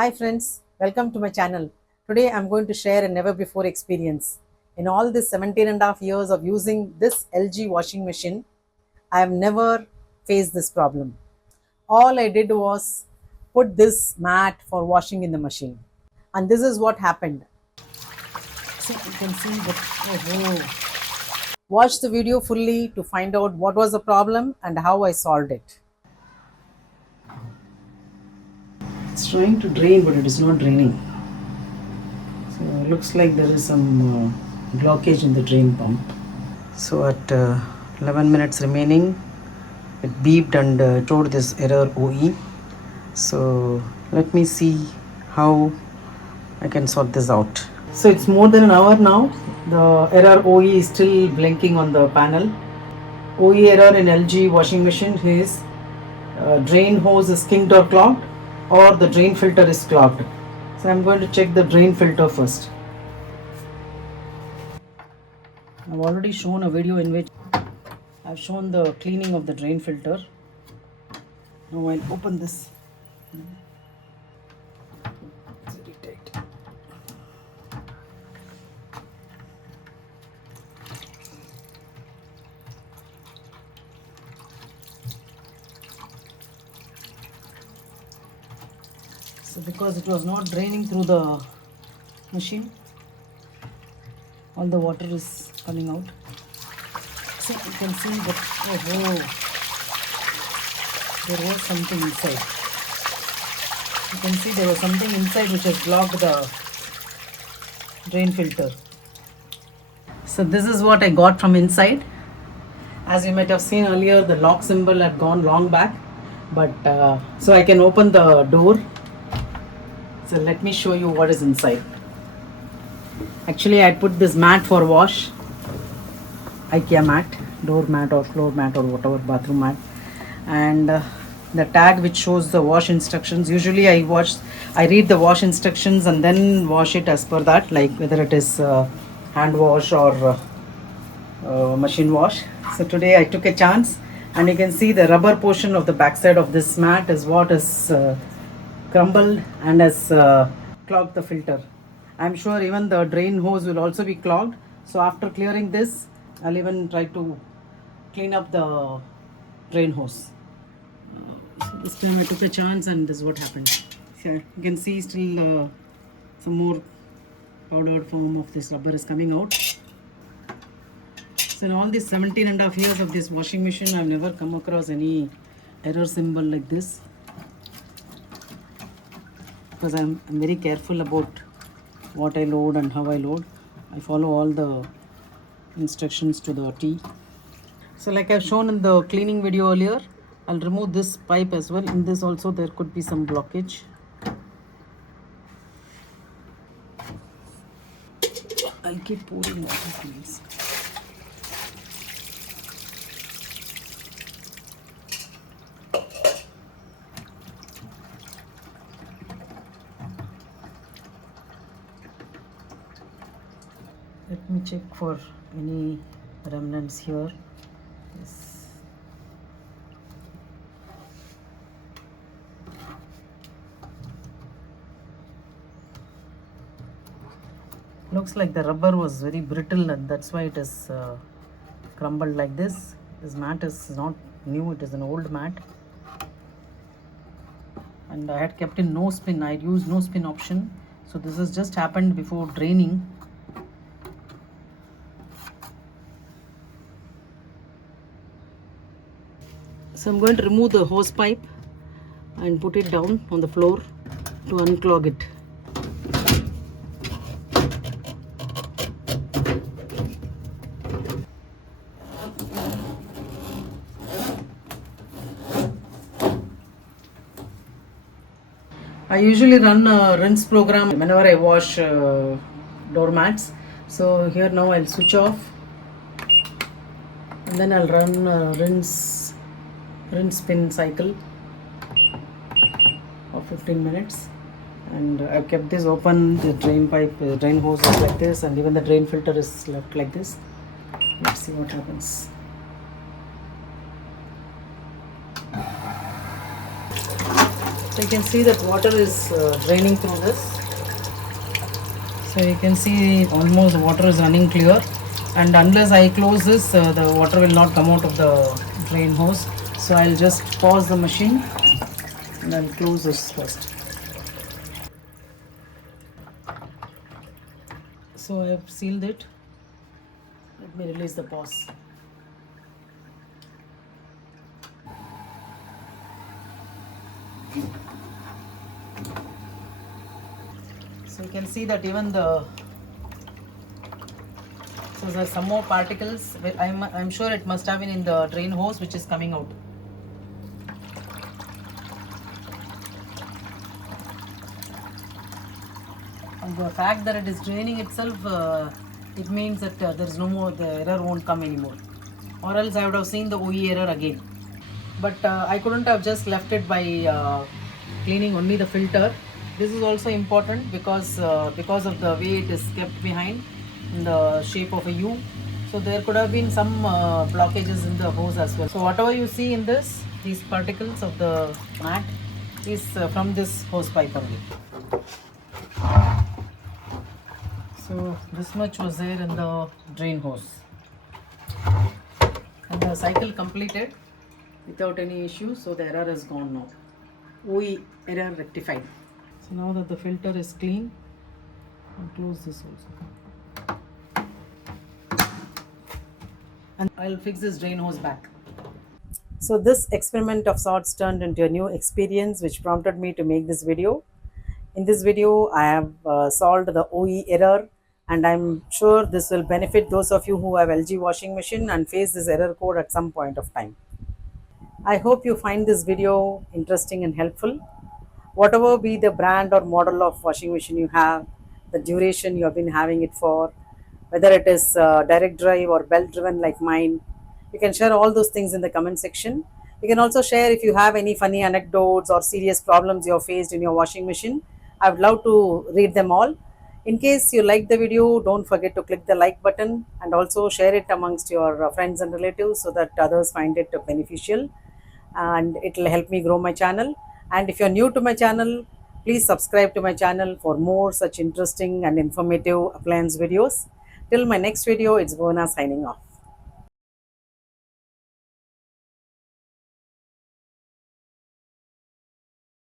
Hi friends, welcome to my channel. Today I'm going to share a never before experience. In all this 17 and a half years of using this LG washing machine, I have never faced this problem. All I did was put this mat for washing in the machine. And this is what happened. See, you can see that. Oh. Watch the video fully to find out what was the problem and how I solved it. It's trying to drain, but it is not draining. So it looks like there is some blockage in the drain pump. So at 11 minutes remaining, it beeped and showed this error OE. So let me see how I can sort this out. So it's more than an hour now. The error OE is still blinking on the panel. OE error in LG washing machine is drain hose is kinked or clogged, or the drain filter is clogged. So I'm going to check the drain filter first. I've already shown a video in which I've shown the cleaning of the drain filter. Now I'll open this. It's very tight. So because it was not draining through the machine, all the water is coming out. See, you can see that there was something inside. You can see there was something inside which has blocked the drain filter. So this is what I got from inside. As you might have seen earlier, the lock symbol had gone long back, but so I can open the door. So let me show you what is inside. Actually, I put this mat for wash, IKEA mat, door mat or floor mat or whatever, bathroom mat, and the tag which shows the wash instructions. Usually I read the wash instructions and then wash it as per that, like whether it is hand wash or machine wash. So today I took a chance, and you can see the rubber portion of the backside of this mat is what is crumbled and has clogged the filter. I'm sure even the drain hose will also be clogged. So after clearing this, I'll even try to clean up the drain hose. So this time I took a chance, and this is what happened. So you can see still some more powdered form of this rubber is coming out. So in all these 17 and a half years of this washing machine, I've never come across any error symbol like this, because I'm very careful about what I load and how I load. I follow all the instructions to the T. So like I've shown in the cleaning video earlier, I'll remove this pipe as well. In this also there could be some blockage. I'll keep pouring water, please. Let me check for any remnants here. Yes. Looks like the rubber was very brittle, and that's why it is crumbled like this. This mat is not new, it is an old mat. And I had kept in no spin. I had used no spin option. So this has just happened before draining. So I'm going to remove the hose pipe and put it down on the floor to unclog it. I usually run a rinse program whenever I wash doormats. So here now I'll switch off, and then I'll run a rinse spin cycle of 15 minutes. And I've kept this open. The drain pipe, drain hose is like this, and even the drain filter is left like this. Let's see what happens. So you can see that water is draining through this. So you can see almost the water is running clear, and unless I close this, the water will not come out of the drain hose. So I'll just pause the machine and I'll close this first. So I have sealed it. Let me release the pause. So you can see that even the, so there are some more particles. I'm sure it must have been in the drain hose which is coming out. And the fact that it is draining itself, it means that there is no more, the error won't come anymore. Or else I would have seen the OE error again. But I couldn't have just left it by cleaning only the filter. This is also important because of the way it is kept behind in the shape of a U. So there could have been some blockages in the hose as well. So whatever you see in this, these particles of the mat is from this hose pipe only. So this much was there in the drain hose. And the cycle completed without any issue, so the error is gone now. OE error rectified. So now that the filter is clean, I'll close this also. And I'll fix this drain hose back. So this experiment of sorts turned into a new experience which prompted me to make this video. In this video, I have solved the OE error, and I'm sure this will benefit those of you who have LG washing machine and face this error code at some point of time. I hope you find this video interesting and helpful. Whatever be the brand or model of washing machine you have, the duration you have been having it for, whether it is direct drive or belt driven like mine, you can share all those things in the comment section. You can also share if you have any funny anecdotes or serious problems you have faced in your washing machine. I would love to read them all. In case you like the video, don't forget to click the like button and also share it amongst your friends and relatives so that others find it beneficial, and it will help me grow my channel. And if you're new to my channel, please subscribe to my channel for more such interesting and informative appliance videos. Till my next video, it's Bona signing off.